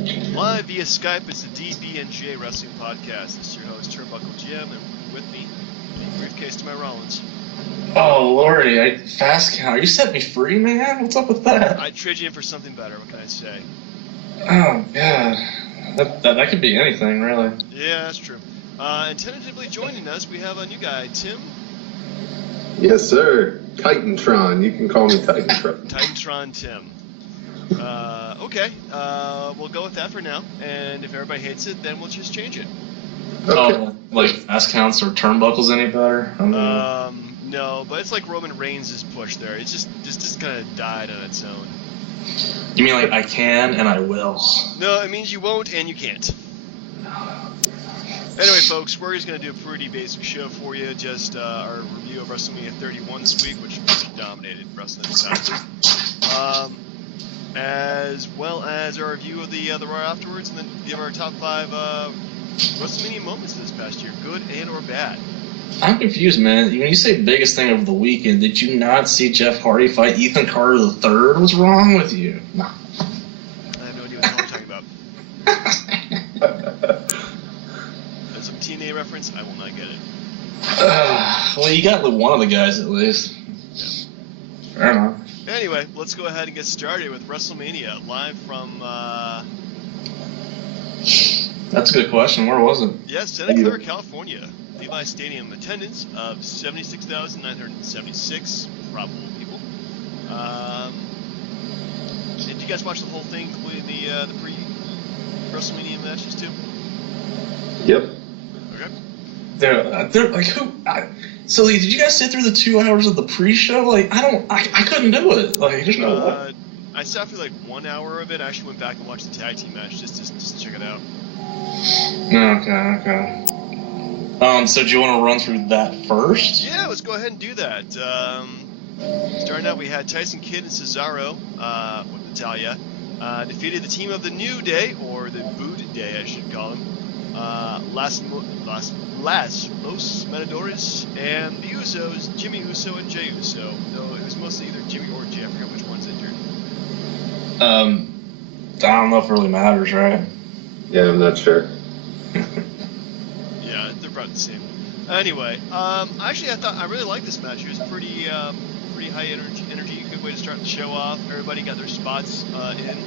Live via Skype, it's the DB&J Wrestling Podcast. This is your host, Turnbuckle Jim, and with me, the briefcase to my Rollins. Oh, Lordy, fast count. You set me free, man? What's up with that? I trade you in for something better, what can I say? Oh, God. That could be anything, really. Yeah, that's true. And tentatively joining us, we have a new guy, Tim. Yes, sir. Titantron. You can call me Titantron. Titantron Tim. Okay, we'll go with that for now, and if everybody hates it, then we'll just change it. Okay. Oh, like fast counts or turnbuckles any better? No, but it's like Roman Reigns' push there. It's just kind of died on its own. You mean like I can and I will? No, it means you won't and you can't. Anyway, folks, we're just going to do a pretty basic show for you. Just our review of WrestleMania 31 this week, which dominated wrestling this as well as our review of the Raw afterwards, and then give our top 5 WrestleMania moments this past year, good and or bad. I'm confused, man. When you say biggest thing of the weekend, did you not see Jeff Hardy fight Ethan Carter III? What's wrong with you? No. I have no idea what the hell I'm talking about. That's some TNA reference. I will not get it. Well, you got one of the guys at least. Yeah. Fair enough. Anyway, let's go ahead and get started with WrestleMania, live from... That's a good question. Where was it? Yes, Santa Clara, California. Levi Stadium, attendance of 76,976 probable people. Did you guys watch the whole thing, including the pre-WrestleMania matches too? Yep. Okay. They're like who? So did you guys sit through the 2 hours of the pre-show? Like I couldn't do it. Like there's no way. I sat through like 1 hour of it. I actually went back and watched the tag team match just to check it out. Okay. So do you want to run through that first? Yeah, let's go ahead and do that. Starting out, we had Tyson Kidd and Cesaro with Natalya defeated the team of the New Day, or the Boot Day, I should call them. Los Matadores and the Usos, Jimmy Uso and Jey Uso. Though it was mostly either Jimmy or Jey. I forgot which one's injured. I don't know if it really matters, right? Yeah, I'm not sure. Yeah, they're about the same. Anyway, actually, I really liked this match. It was pretty high energy, good way to start the show off. Everybody got their spots in,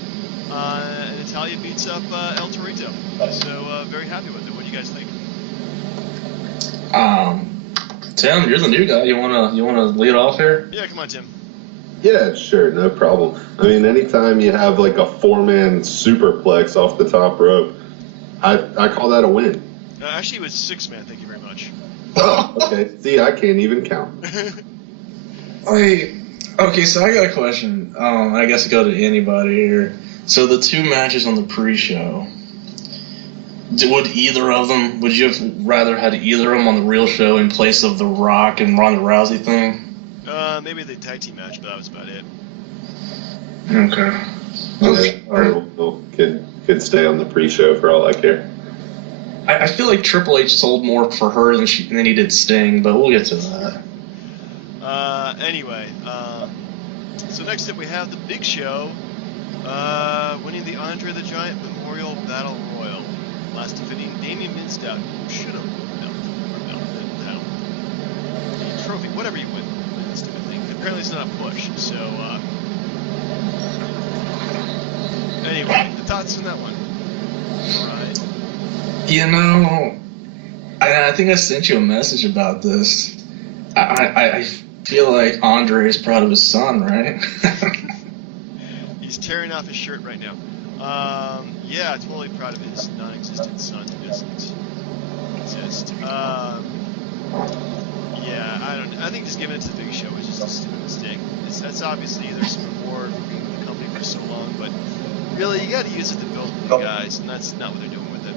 and Natalya beats up El Torito. So very happy with it. What do you guys think? Tim, you're the new guy. You wanna lead off here? Yeah, come on, Tim. Yeah, sure, no problem. I mean, anytime you have like a 4-man superplex off the top rope, I call that a win. Actually, it was 6-man. Thank you very much. Oh, okay. See, I can't even count. Wait. Okay, so I got a question. I guess go to anybody here. So the 2 matches on the pre-show, would you have rather had either of them on the real show in place of the Rock and Ronda Rousey thing? Maybe the tag team match, but that was about it. Okay. Could stay on the pre-show for all I care. I feel like Triple H sold more for her than he did Sting, but we'll get to that. Anyway, so next up we have the Big Show winning the Andre the Giant Memorial Battle Royal, last defeating Damien Minow, who should have won the title, trophy, whatever you win this stupid thing. Apparently it's not a push, so anyway, the thoughts on that one? Alright. You know, I think I sent you a message about this. I feel like Andre is proud of his son, right? He's tearing off his shirt right now. Yeah, totally proud of his non-existent son who doesn't exist. Yeah, I think just giving it to the Big Show was just a stupid mistake. That's obviously there's some reward for being with the company for so long, but really you got to use it to build the guys, and that's not what they're doing with it.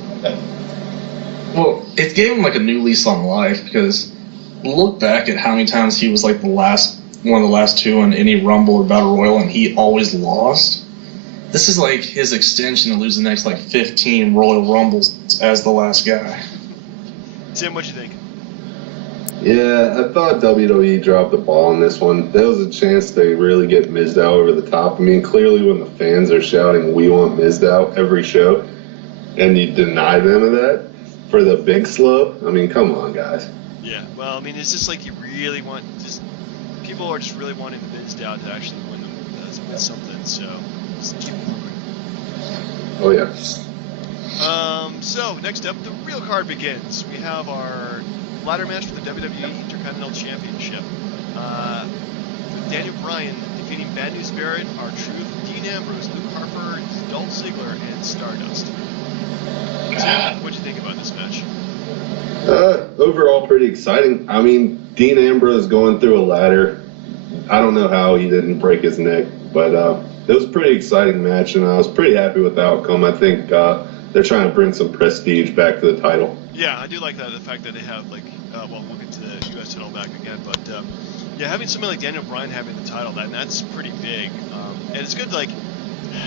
Well, it gave him like a new lease on life, because look back at how many times he was like one of the last 2 in any Rumble or Battle Royal, and he always lost. This is like his extension to lose the next like 15 Royal Rumbles as the last guy. Tim, what'd you think? Yeah, I thought WWE dropped the ball on this one. There was a chance to really get Mizdow over the top. I mean, clearly when the fans are shouting, "We want Mizdow" every show, and you deny them of that for the big slow, I mean, come on, guys. Yeah, well, I mean, it's just like you really want, people are just really wanting the Mizdow to actually win them with something, so just keep it moving. Oh, yeah. So, next up, the real card begins. We have our ladder match for the WWE Intercontinental Championship. With Daniel Bryan defeating Bad News Barrett, R-Truth, Dean Ambrose, Luke Harper, Dolph Ziggler, and Stardust. Tim, what'd you think about this match? Overall, pretty exciting. I mean, Dean Ambrose going through a ladder. I don't know how he didn't break his neck, but it was a pretty exciting match, and I was pretty happy with the outcome. I think they're trying to bring some prestige back to the title. Yeah, I do like that. The fact that they have, like, well, we'll get to the U.S. title back again, but yeah, having somebody like Daniel Bryan having the title, that's pretty big. And it's good, like,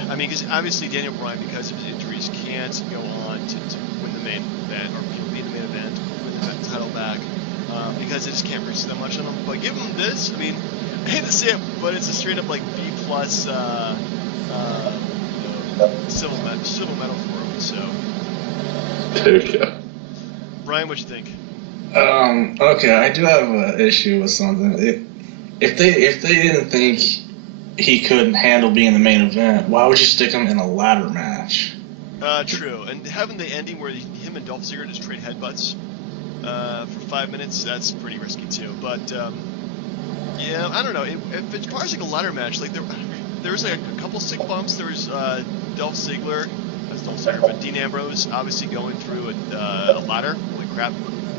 I mean, because obviously Daniel Bryan, because of his injuries, can't go on to win the main event or be in the main event, win the title back, because they just can't risk that much on him. But give him this, I mean, I hate to say it, but it's a straight up like B plus silver medal for him. So There you go. Brian, what you think? Okay, I do have an issue with something. If they didn't think he couldn't handle being the main event, why would you stick him in a ladder match? True. And having the ending where him and Dolph Ziggler just trade headbutts for 5 minutes, that's pretty risky too. But yeah, I don't know. If it's part like a ladder match, like there was like a couple sick bumps. There was Dolph Ziggler, but Dean Ambrose obviously going through a ladder. Holy crap!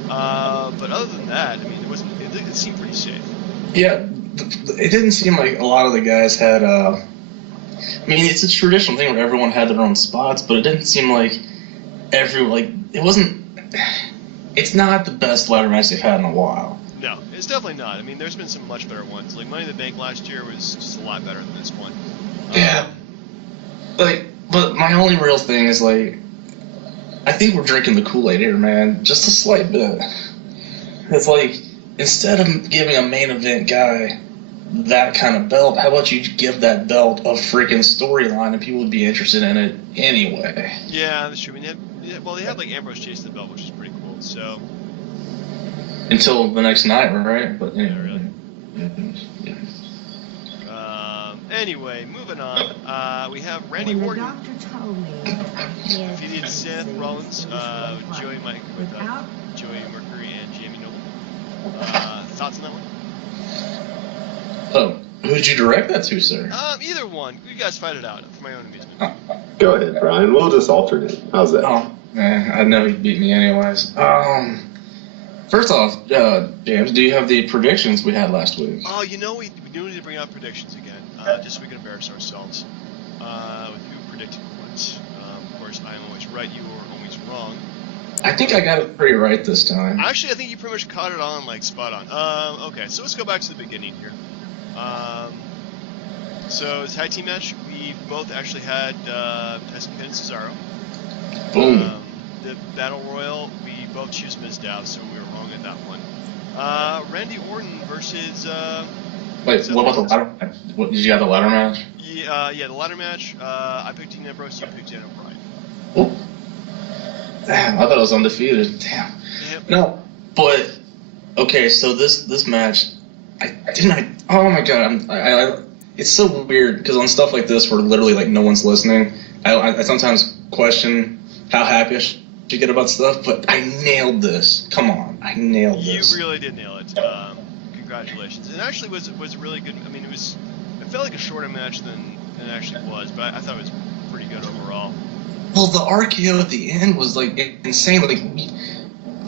But other than that, I mean, it seemed pretty safe. Yeah, it didn't seem like a lot of the guys had. I mean, it's a traditional thing where everyone had their own spots, but it didn't seem like it wasn't. It's not the best ladder match they've had in a while. No, it's definitely not. I mean, there's been some much better ones. Like Money in the Bank last year was just a lot better than this one. Yeah. But my only real thing is, like, I think we're drinking the Kool-Aid here, man. Just a slight bit. It's like, instead of giving a main event guy that kind of belt, how about you give that belt a freaking storyline and people would be interested in it anyway? Yeah, that's true. I mean, they had like Ambrose chase the belt, which is pretty cool. So until the next night, right? But yeah, really. Anyway, moving on. We have Randy Orton defeated Seth Rollins, Joey Mercury, and Jamie Noble. Thoughts on that one? Oh, who'd you direct that to, sir? Either one. You guys fight it out for my own amusement. Go ahead, Brian. We'll just alternate. How's that? Oh, man, I know he'd beat me anyways. First off, James, do you have the predictions we had last week? Oh, we do need to bring out predictions again, just so we can embarrass ourselves with who predicted what. Of course, I'm always right, you are always wrong. I think I got it pretty right this time. Actually, I think you pretty much caught it on, like, spot on. Okay, so let's go back to the beginning here. So, the tag team match, we both actually had Tyson Kidd and Cesaro. Boom. The Battle Royal, we both choose Mizdow, so we were wrong at that one. Randy Orton versus... Wait, what about the ladder match? Did you have the ladder match? Yeah, the ladder match, I picked Dean Ambrose, you picked Daniel Bryan. Oh. Damn, I thought it was undefeated. Damn. Yep. No, but okay. So this match, oh my god, it's so weird because on stuff like this where literally like no one's listening, I sometimes question how happy I should get about stuff. But I nailed this. Come on, I nailed this. You really did nail it. Congratulations. It actually was really good. I mean, it felt like a shorter match than it actually was, but I thought it was pretty good overall. Well, the RKO at the end was like insane. Like,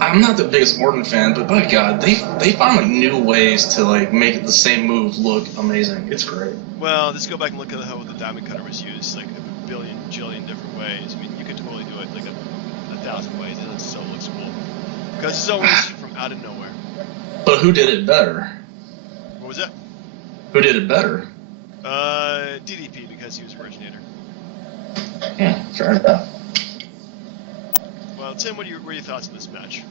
I'm not the biggest Orton fan, but by God, they found like new ways to like make the same move look amazing. It's great. Well, let's go back and look at how the diamond cutter was used, like a jillion different ways. I mean, you could totally do it like a 1,000 ways, and it still looks cool because it's always from out of nowhere. But who did it better? What was that? Who did it better? DDP, because he was originator. Yeah, fair enough. Well, Tim, what are your thoughts on this match?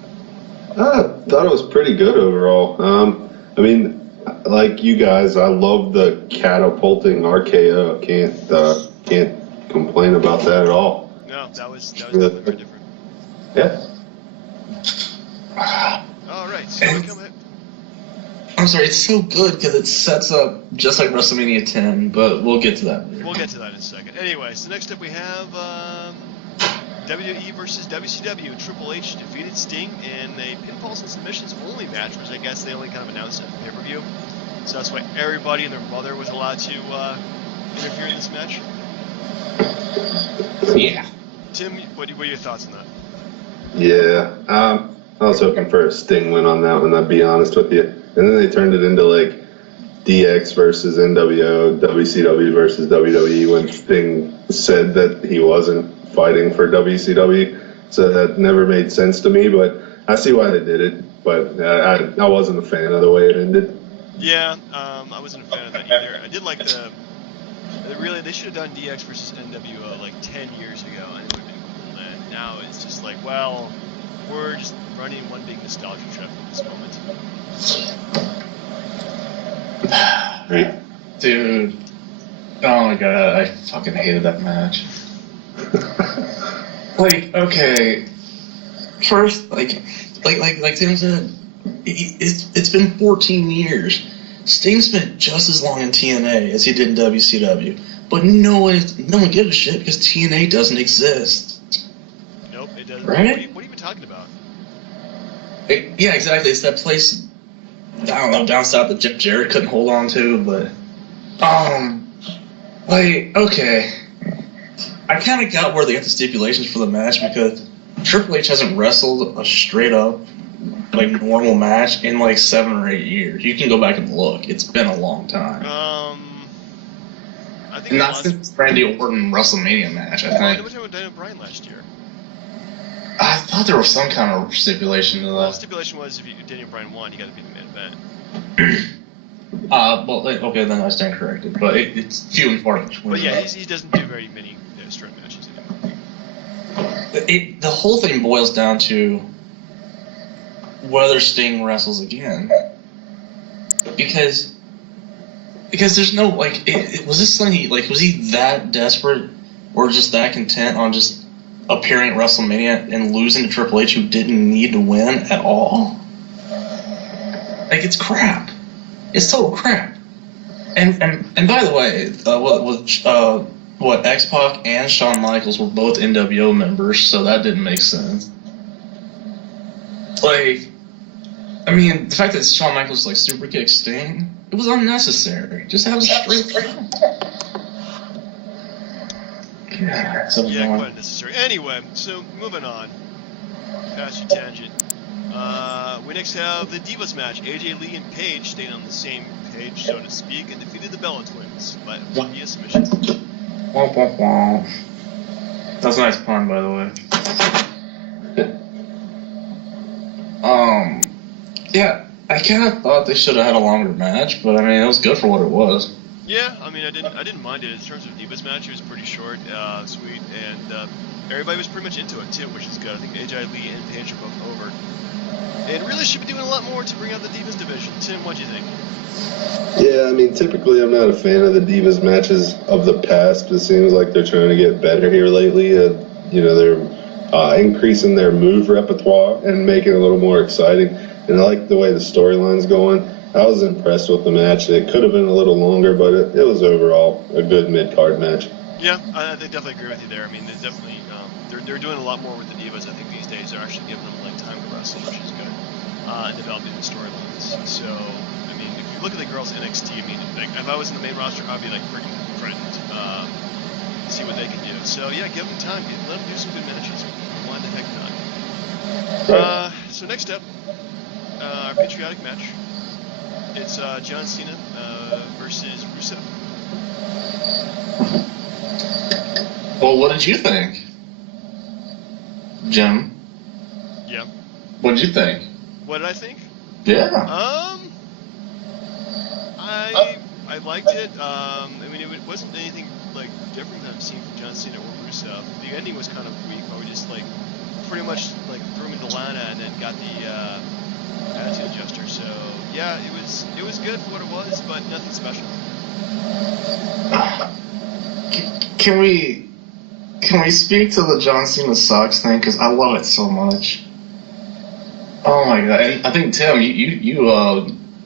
I thought it was pretty good overall. I mean, like you guys, I love the catapulting RKO. Can't complain about that at all. No, that was definitely very different. Yeah. All right, so we come in. I'm sorry, it's so good because it sets up just like WrestleMania 10, but we'll get to that. We'll get to that in a second. Anyway, so next up we have WWE versus WCW. Triple H defeated Sting in a pinfalls and submissions only match, which I guess they only kind of announced at the pay-per-view. So that's why everybody and their mother was allowed to interfere in this match. Yeah. Tim, what are your thoughts on that? Yeah. I was hoping for a Sting win on that one, I'll be honest with you. And then they turned it into like DX versus NWO, WCW versus WWE when Sting said that he wasn't fighting for WCW. So that never made sense to me, but I see why they did it. But I wasn't a fan of the way it ended. Yeah, I wasn't a fan of that either. I did like they should have done DX versus NWO like 10 years ago, and it would have been cool then. Now it's just like, well, we're just running one big nostalgia trip at this moment. Dude. Oh my god, I fucking hated that match. Like, okay. First, like Tim said, it's been 14 years. Sting spent just as long in TNA as he did in WCW. But no one gives a shit because TNA doesn't exist. Nope, it doesn't. Right? What are you even talking about? Yeah, exactly. It's that place, I don't know, down south that Jeff Jarrett couldn't hold on to, but, like, okay. I kind of got where they got the stipulations for the match because Triple H hasn't wrestled a straight up, like, normal match in, like, 7 or 8 years. You can go back and look. It's been a long time. I think not since Randy Orton WrestleMania match, I think. What happened with Daniel Bryan last year? I thought there was some kind of stipulation to that. Well, the stipulation was if Daniel Bryan won, you got to be the main event. Well, okay, then I stand corrected. But it's few and far between. But yeah, he doesn't do very many straight matches anymore. The whole thing boils down to whether Sting wrestles again. Because there's no, like, was this something was he that desperate or just that content on just appearing at WrestleMania and losing to Triple H, who didn't need to win at all? Like, it's crap. It's total crap. And by the way, X-Pac and Shawn Michaels were both NWO members, so that didn't make sense. Like, I mean, the fact that Shawn Michaels super kicked Sting, it was unnecessary. Just have a straight. Yeah, quite unnecessary. Anyway, so moving on. Past your tangent. We next have the Divas match. AJ Lee and Paige stayed on the same page, so to speak, and defeated the Bella Twins via submission. Womp womp womp. That's a nice pun, by the way. Yeah, I kind of thought they should have had a longer match, but I mean, it was good for what it was. Yeah, I mean, I didn't mind it in terms of Divas match. It was pretty short, sweet, and everybody was pretty much into it too, which is good. I think AJ Lee and Paige are both over. And really should be doing a lot more to bring out the Divas division. Tim, what do you think? Yeah, I mean, typically I'm not a fan of the Divas matches of the past. It seems like they're trying to get better here lately. They're increasing their move repertoire and making it a little more exciting. And I like the way the storyline's going. I was impressed with the match. It could have been a little longer, but it was overall a good mid-card match. Yeah, I definitely agree with you there. I mean, there's definitely they're doing a lot more with the Divas. I think these days they're actually giving them time to wrestle, which is good, and developing the storylines. So, I mean, if you look at the girls in NXT, I mean, if I was in the main roster, I'd be freaking frightened. See what they can do. So yeah, give them time. Let them do some good matches. Why the heck not? So next up, our patriotic match. It's John Cena versus Rusev. Well, what did you think, Jim? Yeah. What did you think? What did I think? Yeah. I liked it. I mean, it wasn't anything different than I've seen from John Cena or Rusev. The ending was kind of weak. I was just pretty much like threw him into Lana and then got the attitude adjuster. So yeah, it was good for what it was, but nothing special. Can we speak to the John Cena sucks thing? Because I love it so much. Oh my god! And I think Tim, you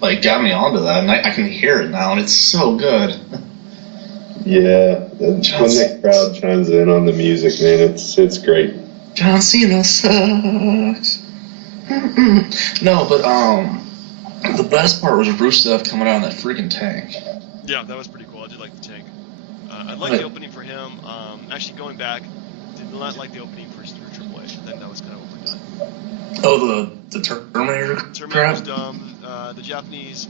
like got me onto that, and I can hear it now, and it's so good. Yeah, when the crowd chimes in on the music, man, it's great. John Cena sucks. No, but the best part was Rusev coming out in that freaking tank. Yeah, that was pretty cool. I did like the tank. I liked the opening for him. Actually, going back, did not like the opening for Triple H. I think that was kind of overdone. Oh, the Terminator was dumb. The Japanese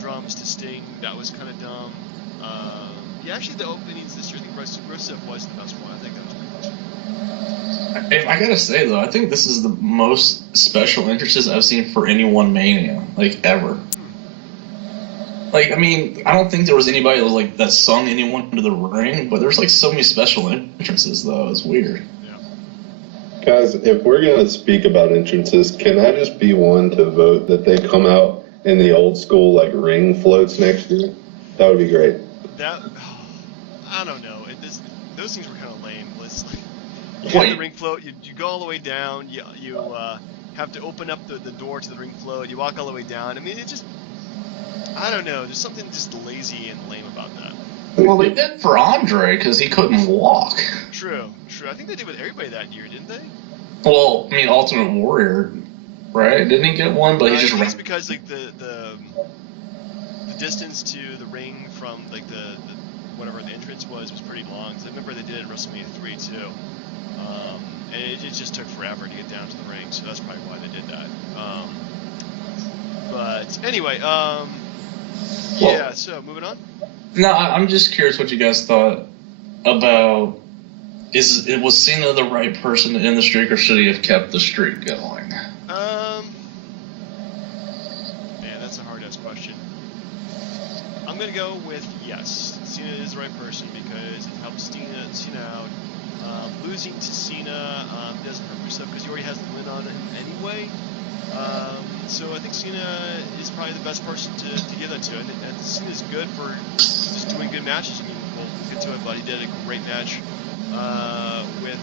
drums to Sting, that was kind of dumb. Yeah, actually, the openings this year, I think Rusev was the best one. I think that was pretty cool. I gotta say though, I think this is the most special entrances I've seen for any one Mania, like ever. Like, I mean, I don't think there was anybody that was like that sung anyone into the ring, but there's like so many special entrances though. It's weird. Yeah. Guys, if we're gonna speak about entrances, can I just be one to vote that they come out in the old school like ring floats next year? That would be great. I don't know. Those things were kind of lame. You have the ring float. You go all the way down. You have to open up the door to the ring float. You walk all the way down. I mean, it just, I don't know. There's something just lazy and lame about that. Well, they did for Andre because he couldn't walk. True. I think they did with everybody that year, didn't they? Well, I mean, Ultimate Warrior, right? Didn't he get one? But he just ran. Because like the distance to the ring from like the whatever the entrance was pretty long. So I remember they did it at WrestleMania 3 too. And it just took forever to get down to the ring, so that's probably why they did that. But anyway, yeah. So moving on. No, I'm just curious what you guys thought about. Was Cena the right person to end the streak, or should he have kept the streak going? Man, that's a hard ass question. I'm gonna go with yes. Cena is the right person because it helps Cena out. Losing to Cena doesn't hurt Rusev because he already has the win on him anyway. So I think Cena is probably the best person to give that to. And Cena is good for just doing good matches. I mean, we'll get to it, but he did a great match with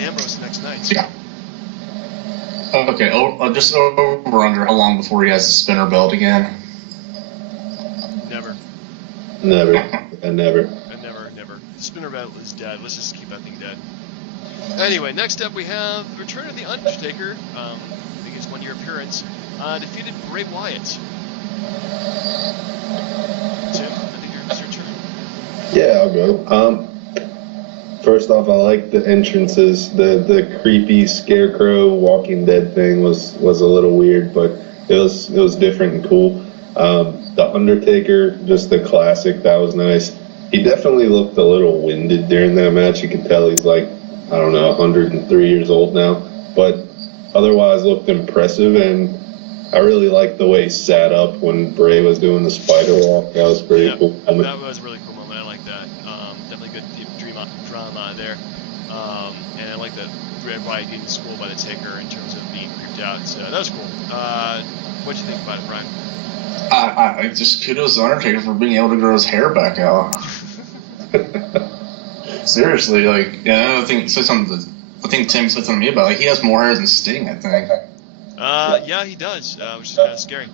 Ambrose the next night. So. Yeah. Okay, just over under how long before he has the spinner belt again? Never. The spinner belt is dead. Let's just keep that thing dead. Anyway, next up we have the return of The Undertaker. I think it's 1 year appearance. Defeated Bray Wyatt. Tim, I think it's your turn. Yeah, I'll go. First off, I like the entrances. The creepy scarecrow Walking Dead thing was a little weird, but it was different and cool. The Undertaker, just the classic, that was nice. He definitely looked a little winded during that match. You can tell he's like, I don't know, 103 years old now. But otherwise looked impressive, and I really liked the way he sat up when Bray was doing the spider walk. That was pretty cool. That was a really cool moment. I like that. Definitely good drama there. And I like that Bray Wyatt getting schooled by the Taker in terms of being creeped out. So that was cool. What'd you think about it, Brian? I just kudos to Undertaker for being able to grow his hair back out. Seriously, like, yeah, I think Tim said something to me about, like, he has more hair than Sting, I think. Yeah, he does, which is kind of scary.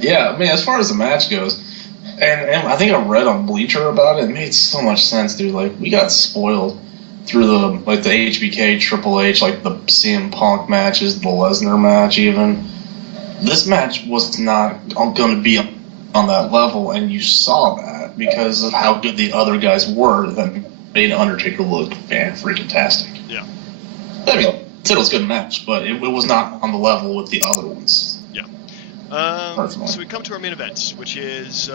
Yeah, I mean, as far as the match goes, and I think I read on Bleacher about it made so much sense, dude. Like, we got spoiled through the HBK, Triple H, like the CM Punk matches, the Lesnar match even. This match was not going to be on that level, and you saw that because of how good the other guys were that made Undertaker look fan-freaking-tastic. Yeah. I mean, it was a good match, but it was not on the level with the other ones. Yeah. So we come to our main event, which is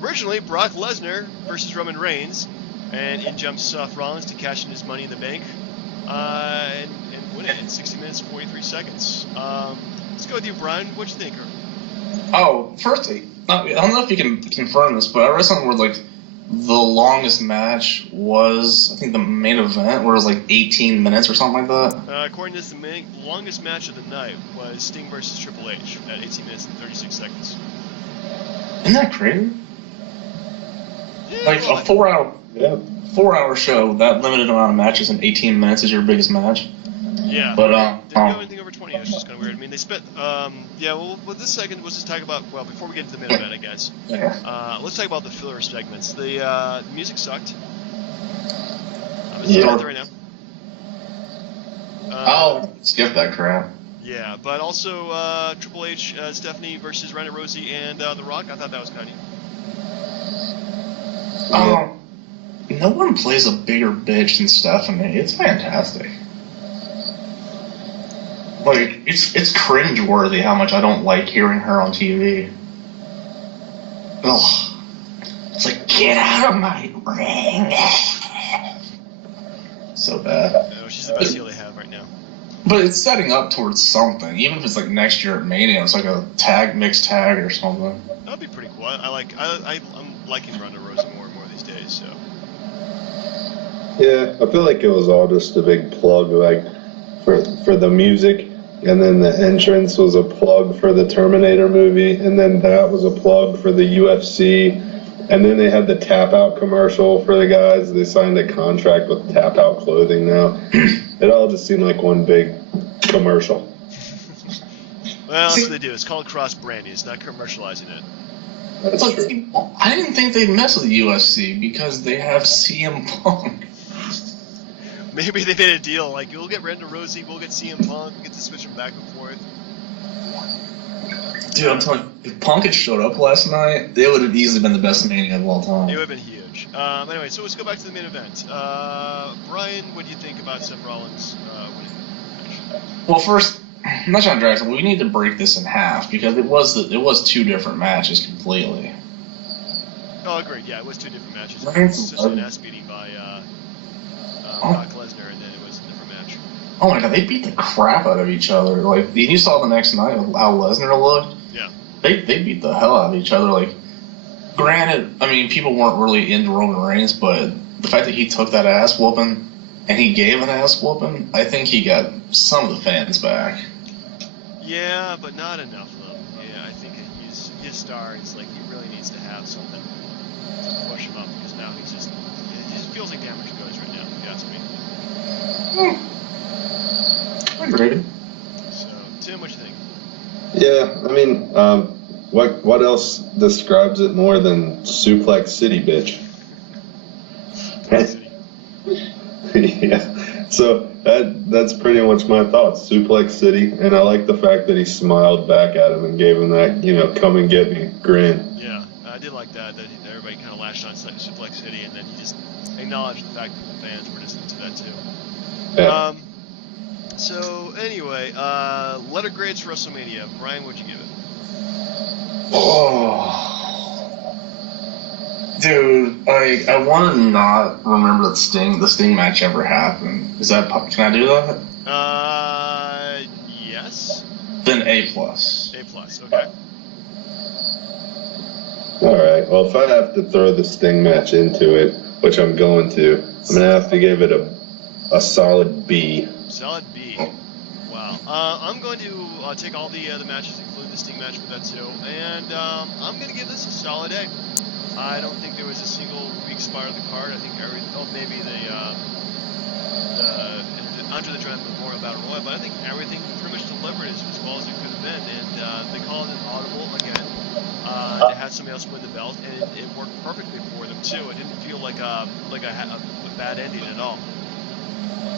originally Brock Lesnar versus Roman Reigns, and in jumps Seth Rollins to cash in his Money in the Bank and win it in 60 minutes and 43 seconds. Let's go with you, Brian. What'd you think? Oh, first, I don't know if you can confirm this, but I read something where, like, the longest match was, I think, the main event, where it was like 18 minutes or something like that. According to this, the longest match of the night was Sting versus Triple H at 18 minutes and 36 seconds. Isn't that crazy? Yeah, like well, a 4-hour show, that limited amount of matches in 18 minutes is your biggest match. Yeah, but didn't go anything over 20. It's just kind of weird. I mean, they spent. Well, with this second, let's just talk about. Well, before we get into the main event, I guess. Yeah. Let's talk about the filler segments. The music sucked. I'm gonna say that right now. I'll skip that crap. Yeah, but also Triple H, Stephanie versus Ronda Rousey and The Rock. I thought that was kind of. No one plays a bigger bitch than Stephanie. It's fantastic. Like, it's cringeworthy how much I don't like hearing her on TV. Ugh. It's like, get out of my ring. So bad. No, she's the best heel they have right now. But it's setting up towards something. Even if it's like next year at Mania, it's like a mixed tag or something. That'd be pretty cool. I'm liking Ronda Rousey more and more these days. So. Yeah, I feel like it was all just a big plug, like for the music, and then the entrance was a plug for the Terminator movie, and then that was a plug for the UFC, and then they had the Tap Out commercial for the guys. They signed a contract with Tap Out Clothing now. It all just seemed like one big commercial. Well, that's what they do. It's called cross-branding. It's not commercializing it. That's true. I didn't think they'd mess with the UFC because they have CM Punk. Maybe they made a deal, like, we'll get Ronda Rousey, we'll get CM Punk, we'll get to switch them back and forth. Dude, I'm telling you, if Punk had showed up last night, they would have easily been the best Mania of all time. It would have been huge. Anyway, so let's go back to the main event. Brian, what do you think about Seth Rollins winning the match? Well, first, I'm not trying to drag it, we need to break this in half, because it was two different matches completely. Oh, agreed, yeah, it was two different matches. It Right. was just an ass beating by Brock Lesnar, and then it was a different match. Oh my god, they beat the crap out of each other. Like, you saw the next night how Lesnar looked? Yeah. They beat the hell out of each other. Like, granted, I mean, people weren't really into Roman Reigns, but the fact that he took that ass whooping and he gave an ass whooping, I think he got some of the fans back. Yeah, but not enough of them. Yeah, I think his star is like, he really needs to have something to push him up, because now he just feels like damage goods right now, if you ask me. I agree. So, Tim, what you think? Yeah, I mean, what else describes it more than Suplex City, bitch? Yeah, so that's pretty much my thoughts. Suplex City, and I like the fact that he smiled back at him and gave him that, come and get me grin. Yeah, I did like that everybody kind of lashed on Suplex City, and then he just acknowledged the fact that the fans were just into that too. Yeah. So anyway, letter grades for WrestleMania. Brian, what'd you give it? Oh. Dude, I want to not remember the Sting match ever happened. Can I do that? Yes. Then A+. A+, okay. Alright, well, if I have to throw the Sting match into it, which I'm going to, I'm going to have to give it a solid B. Solid B. Wow. I'm going to take all the matches, including the Sting match with that too, and I'm going to give this a solid A. I don't think there was a single weak spot on the card. I think maybe the Under the Giant Memorial Battle Royal, but I think everything pretty much delivered as well as it could have been, and they called it an audible again. They had somebody else win the belt, and it worked perfectly for them too. It didn't feel like a bad ending at all.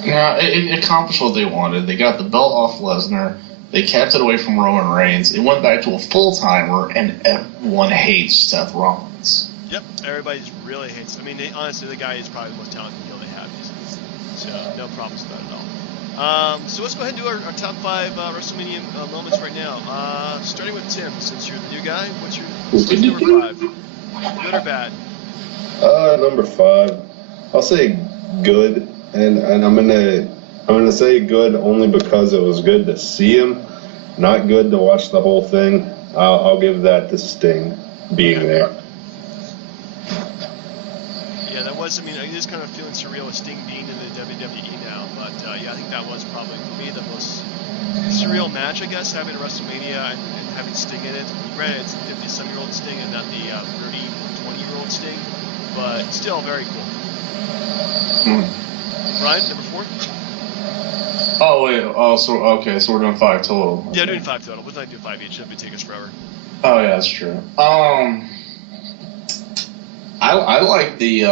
Yeah, it accomplished what they wanted. They got the belt off Lesnar. They kept it away from Roman Reigns. It went back to a full-timer, and everyone hates Seth Rollins. Yep, everybody really hates. I mean, honestly, the guy is probably the most talented heel they have. So no problems with that at all. So let's go ahead and do our top 5 WrestleMania moments right now. Starting with Tim, since you're the new guy. What's number 5? Good or bad? Number 5. I'll say good, and I'm gonna say good only because it was good to see him, not good to watch the whole thing. I'll give that to Sting being there. was, I mean, it is kind of feeling surreal with Sting being in the WWE now, but yeah, I think that was probably, for me, the most surreal match, I guess, having a WrestleMania and having Sting in it. Granted, it's 50-some-year-old Sting and not the 30, 20-year-old Sting, but still very cool. Ryan, number 4? Oh, wait. Oh, so, okay, so we're doing 5 total. Yeah, doing 5 total. Let's not do 5 each. That would take us forever. Oh, yeah, that's true. I like the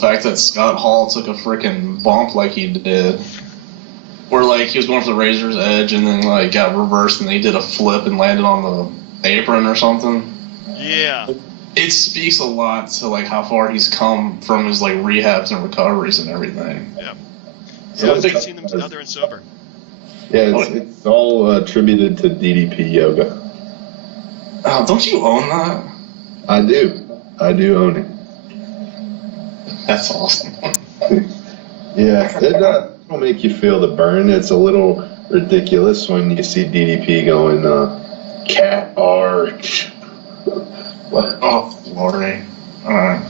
fact that Scott Hall took a freaking bump like he did, where like he was going for the Razor's Edge and then like got reversed and he did a flip and landed on the apron or something. Yeah. It speaks a lot to like how far he's come from his like rehabs and recoveries and everything. Yeah. So I've seen them now they're in sober. Yeah, it's all attributed to DDP yoga. Oh, don't you own that? I do own it. That's awesome. Yeah, it will make you feel the burn. It's a little ridiculous when you see DDP going, cat arch. What? Oh, glory. Alright.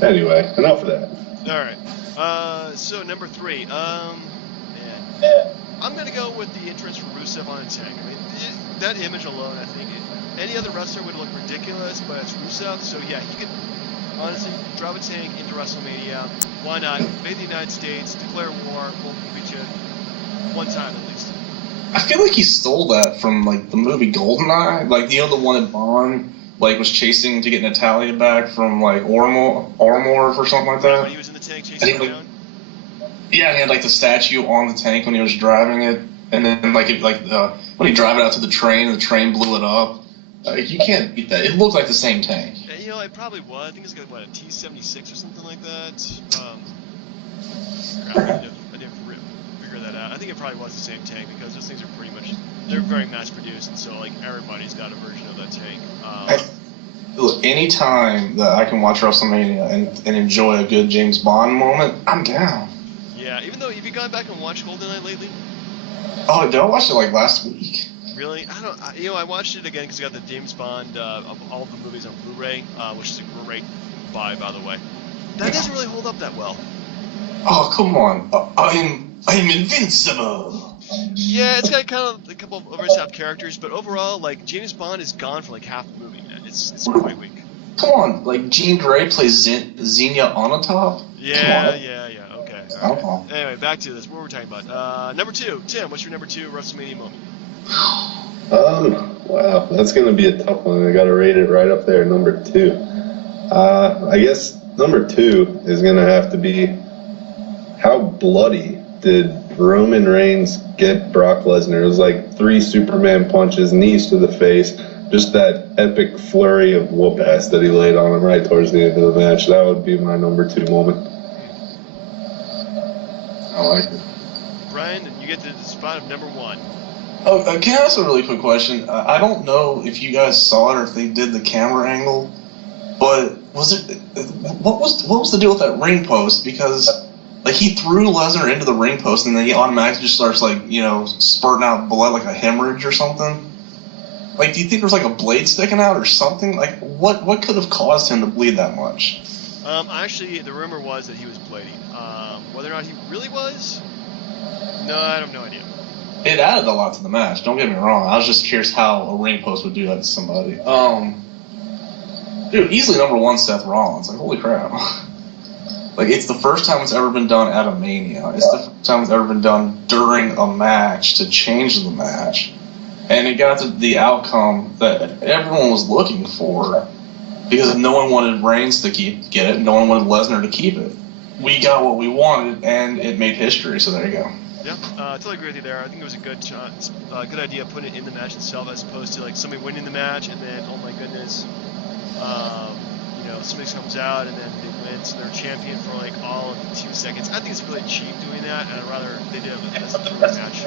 Anyway, enough of that. Alright. So number 3. Man. I'm going to go with the entrance for Rusev on a tank. I mean, that image alone, I think, any other wrestler would look ridiculous, but it's Rusev, so yeah, he could honestly drive a tank into WrestleMania. Why not? Invade the United States, declare war, we'll beat you one time at least. I feel like he stole that from like the movie Goldeneye, like the one that Bond like was chasing to get Natalia back from like Ormor or something like that. When he was in the tank chasing him down. Yeah, and he had like the statue on the tank when he was driving it, and then like when he drove it out to the train and the train blew it up. You can't beat that. It looked like the same tank. Yeah, you know, it probably was. I think it's got what, a T-76 or something like that. I didn't figure that out. I think it probably was the same tank because those things are they're very mass produced, and so like everybody's got a version of that tank. Look, any time that I can watch WrestleMania and enjoy a good James Bond moment, I'm down. Yeah, even though, have you gone back and watched GoldenEye lately? Oh, did I watch it like last week? Really? I watched it again because I got the James Bond of all the movies on Blu-ray, which is a great buy, by the way. That doesn't really hold up that well. Oh, come on. I'm invincible. Yeah, it's got kind of a couple of over-the-top characters, but overall, like, James Bond is gone for like half the movie, man. It's quite weak. Come on, like Jean Grey plays Xenia Onatopp? Yeah, okay. All right. Okay. Anyway, back to this. What were we talking about? Number 2. Tim, what's your number 2 WrestleMania moment? Wow, that's gonna be a tough one. I gotta rate it right up there, number 2. I guess number 2 is gonna have to be how bloody did Roman Reigns get Brock Lesnar? It was like 3 Superman punches, knees to the face, just that epic flurry of whoop ass that he laid on him right towards the end of the match. That would be my number 2 moment. I like it. Brian, and you get to the spot of number 1. Oh, can I ask a really quick question? I don't know if you guys saw it or if they did the camera angle, but was it what was the deal with that ring post? Because like he threw Lesnar into the ring post and then he automatically just starts like spurting out blood like a hemorrhage or something. Like, do you think there's like a blade sticking out or something? Like, what could have caused him to bleed that much? Actually, the rumor was that he was bleeding. Whether or not he really was, no, I have no idea. It added a lot to the match, don't get me wrong. I was just curious how a ring post would do that to somebody. Dude, easily number 1, Seth Rollins. Like, holy crap. Like, it's the first time it's ever been done at a Mania. It's the first time it's ever been done during a match to change the match. And it got to the outcome that everyone was looking for because no one wanted Reigns to get it, no one wanted Lesnar to keep it. We got what we wanted, and it made history, so there you go. Yeah, totally agree with you there. I think it was a good idea putting it in the match itself as opposed to like somebody winning the match and then, oh my goodness, somebody comes out and then they win, so they're champion for like all of 2 seconds. I think it's really cheap doing that, and I'd rather they did a match.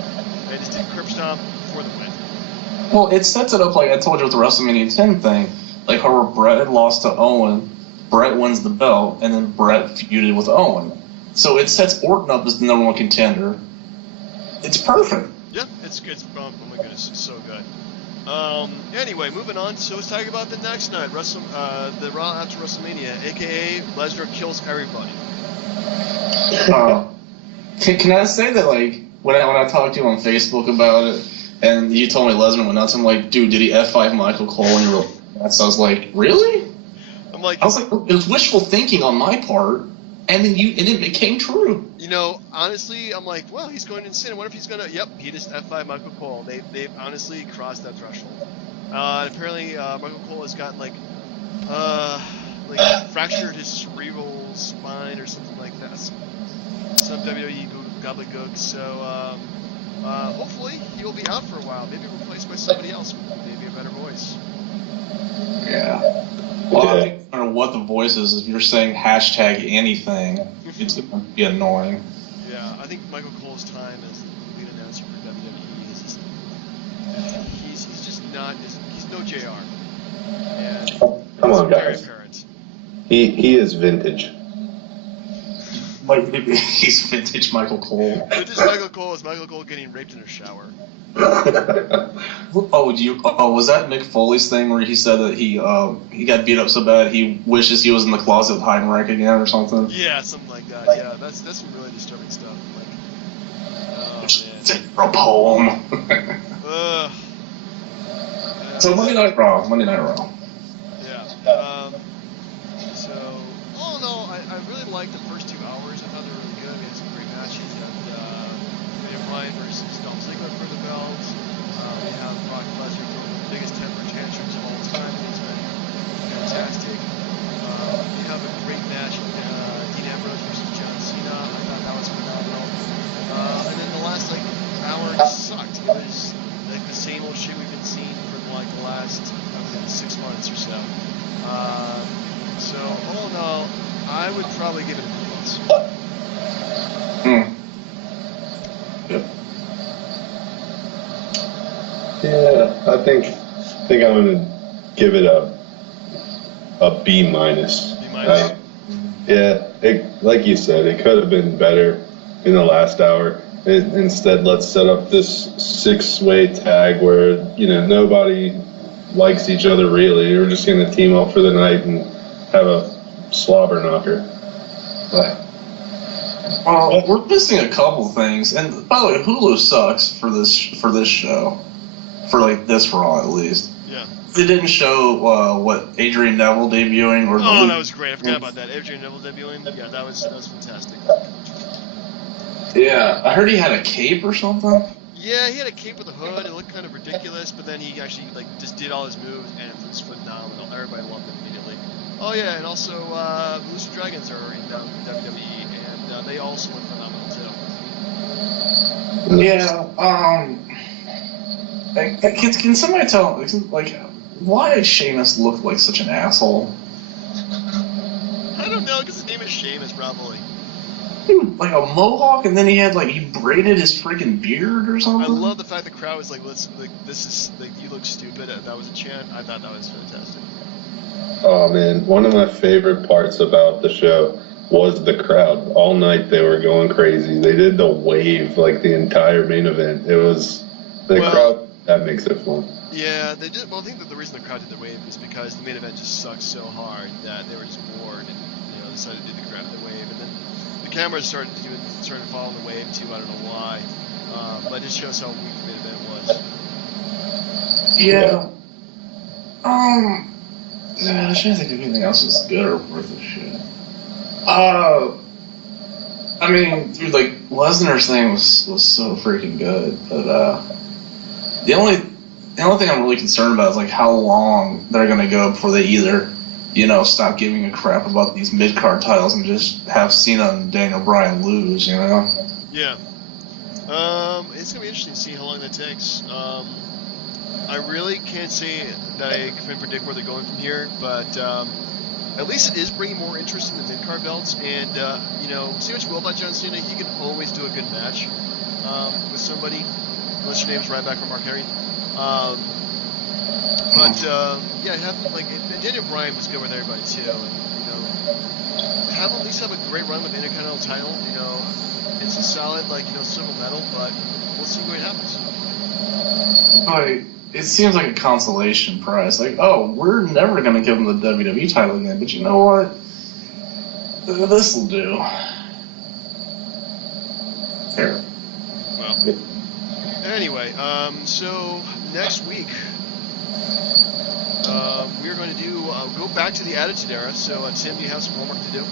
They just did curb stomp for the win. Well, it sets it up like I told you with the WrestleMania 10 thing, like how Brett had lost to Owen, Brett wins the belt, and then Brett feuded with Owen. So it sets Orton up as the number 1 contender. It's perfect. Yeah, it's oh my goodness, it's so good. Anyway, moving on. So let's talk about the next night, the Raw after WrestleMania, aka Lesnar kills everybody. Can I say that, like, when I talked to you on Facebook about it, and you told me Lesnar went nuts, I'm like, dude, did he F5 Michael Cole? And you were like, so I was like, really? I'm like, I was like, it was wishful thinking on my part, and then it became true. You know, honestly, I'm like, well, he's going insane. I wonder if he's gonna. Yep, he just F5 Michael Cole. They've honestly crossed that threshold. Apparently, Michael Cole has gotten like fractured his cerebral spine or something like that. Some WWE gobbledygook. So hopefully he'll be out for a while. Maybe replaced by somebody else with maybe a better voice. Yeah. Well, I think no matter what the voice is, if you're saying hashtag anything, it's going to be annoying. Yeah, I think Michael Cole's time as the lead announcer for WWE is just, he's just not, he's no JR. And come on, very guys. apparent. He is vintage. Like, he's vintage Michael Cole. Vintage Michael Cole is Michael Cole getting raped in a shower. Was that Mick Foley's thing where he said that he got beat up so bad he wishes he was in the closet with Heinrich again or something? Yeah, something like that. Yeah, that's some really disturbing stuff. Like, oh man. A poem. So Monday Night Raw. Yeah. So all in all, I really liked the first 2 hours. I thought they were really good. We had some great matches. We had Bryan versus Dolph Ziggler for the belt. We have Brock Lesnar throwing the biggest temper tantrums of all time. It's been fantastic. We have a great match, Dean Ambrose versus John Cena. I thought that was phenomenal. And then the last hour just sucked. It was like the same old shit we've been seeing for like the last 6 months or so. So all in all, I would probably give it a B+. Yep. Yeah, I think I'm gonna give it a B-. B-? Like you said, it could have been better in the last hour. Instead, let's set up this 6-way tag where nobody likes each other really. We're just gonna team up for the night and have a slobber knocker. We're missing a couple things, and by the way, Hulu sucks for this show, for like this Raw at least. Yeah. They didn't show what Adrian Neville debuting or. Oh, that was great. I forgot about that. Adrian Neville debuting. Yeah, that was fantastic. Yeah, I heard he had a cape or something. Yeah, he had a cape with a hood. It looked kind of ridiculous, but then he actually just did all his moves, and it was phenomenal. Everybody loved him immediately. Oh yeah, and also Blue Dragons are in WWE, and they also look phenomenal too. Yeah. Can somebody tell why does Sheamus look like such an asshole? I don't know, because his name is Sheamus, probably. Dude, like a mohawk, and then he braided his freaking beard or something. I love the fact the crowd was like, this is you look stupid. That was a chant. I thought that was fantastic. Oh man, one of my favorite parts about the show was the crowd. All night they were going crazy. They did the wave like the entire main event. It was crowd that makes it fun. Yeah, they did. Well, I think that the reason the crowd did the wave is because the main event just sucked so hard that they were just bored and decided to do the crowd the wave. And then the cameras started following the wave too. I don't know why, but it just shows how weak the main event was. Yeah. I'm trying to think if anything else was good or worth a shit. I mean, dude, Lesnar's thing was so freaking good, but the only thing I'm really concerned about is how long they're gonna go before they either, stop giving a crap about these mid-card titles and just have Cena and Daniel Bryan lose, Yeah. It's gonna be interesting to see how long that takes. I really can't say that I can predict where they're going from here, but at least it is bringing more interest in the mid-card belts. And say what you will about John Cena, he can always do a good match with somebody, unless your name's Ryback or Mark Henry. And Daniel Bryan was good with everybody too. And, at least have a great run with the Intercontinental title. It's a solid silver medal, but we'll see what happens. it seems like a consolation prize. Like, oh, we're never going to give him the WWE title again, but you know what? This will do. There. Well, anyway, so next week we're going to do go back to the Attitude Era. So Tim, you have some homework to do.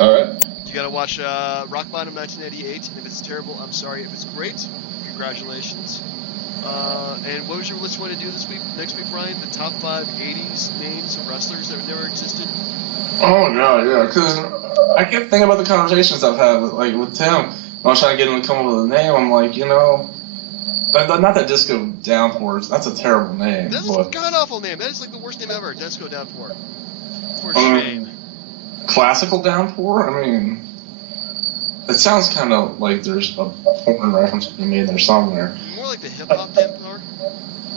All right. You got to watch Rock Bottom 1988, and if it's terrible, I'm sorry. If it's great, congratulations. And what was your list want to do next week, Brian? The top 5 80s names of wrestlers that never existed? Oh, God, yeah, because I kept thinking about the conversations I've had with Tim. When I was trying to get him to come up with a name, I'm like, not that Disco Downpour, that's a terrible name. That's a god-awful name. That is like the worst name ever, Disco Downpour. For shame. Classical Downpour? I mean, it sounds kind of like there's a porn reference being made there somewhere. More like the hip-hop Downpour?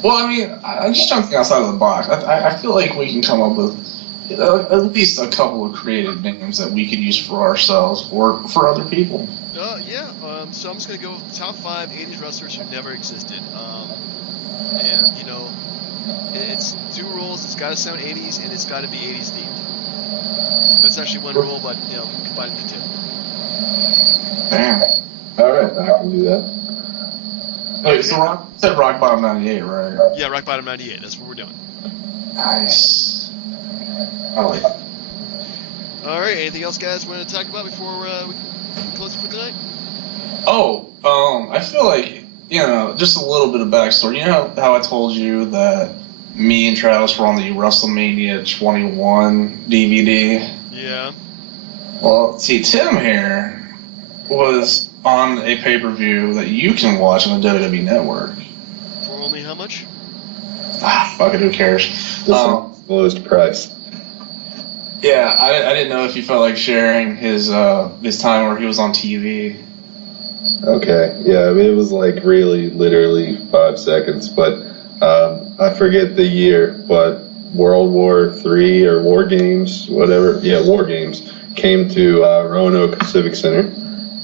Well, I mean, I'm just trying to think outside of the box. I feel like we can come up with at least a couple of creative names that we could use for ourselves or for other people. Yeah. So I'm just going to go with the top 5 80s wrestlers who never existed. And, it's 2 rules. It's got to sound 80s, and it's got to be 80s themed. That's actually 1 rule, but, combine it to 2. Damn. All right, I can do that. Wait, so said Rock Bottom 98, right? Yeah, Rock Bottom 98. That's what we're doing. Nice. I like it. All right. Anything else, guys, want to talk about before we close it for tonight? Oh, I feel like, just a little bit of backstory. You know how I told you that me and Travis were on the WrestleMania 21 DVD? Yeah. Well, see, Tim here was on a pay-per-view that you can watch on the WWE Network. For only how much? Fuck it, who cares? Lowest price. Yeah, I didn't know if you felt like sharing his time where he was on TV. Okay, yeah, I mean, it was like really, literally 5 seconds, but I forget the year, but World War III or War Games, whatever, War Games, came to Roanoke Civic Center,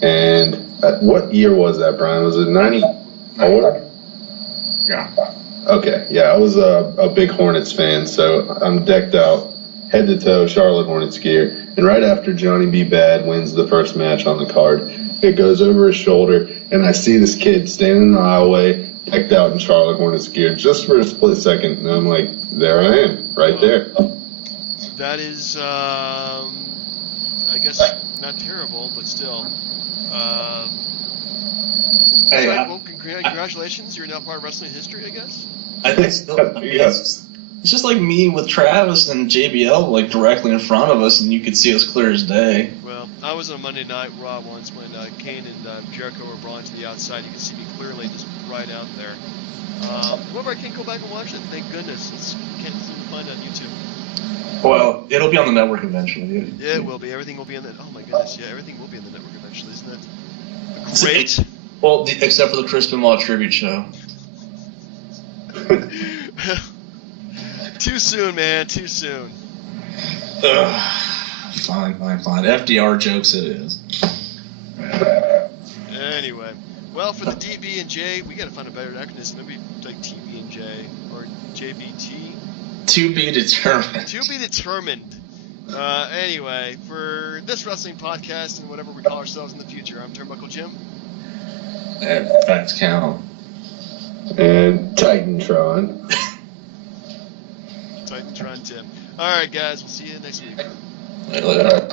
and what year was that, Brian? Was it 94? Yeah. Okay, yeah, I was a big Hornets fan, so I'm decked out, head to toe, Charlotte Hornets gear, and right after Johnny B. Bad wins the first match on the card, it goes over his shoulder, and I see this kid standing in the aisleway, decked out in Charlotte Hornets gear, just for a split second, and I'm like, there I am, right there. That is, I guess, not terrible, but still. Hey, well, congratulations. You're now part of wrestling history, I guess. I think still, it's just like me with Travis and JBL like directly in front of us, and you could see us clear as day. Well, I was on Monday Night Raw once when Kane and Jericho were brought to the outside. You can see me clearly just right out there. However, I can't go back and watch it. Thank goodness. Can't seem to find it on YouTube. Well, it'll be on the network eventually. Yeah, it will be. Everything will be on the. Oh my goodness! Yeah, everything will be on the network eventually, isn't it? Great. Well, except for the Chris Benoit tribute show. Too soon, man. Too soon. Fine. FDR jokes it is. Anyway, well, for the DB&J, we gotta find a better acronym. Maybe like TB&J or JBT. To be determined. To be determined. Anyway, for this wrestling podcast and whatever we call ourselves in the future, I'm Turnbuckle Jim. Facts count. And Titantron. Titantron Tim. All right, guys, we'll see you next week. Later.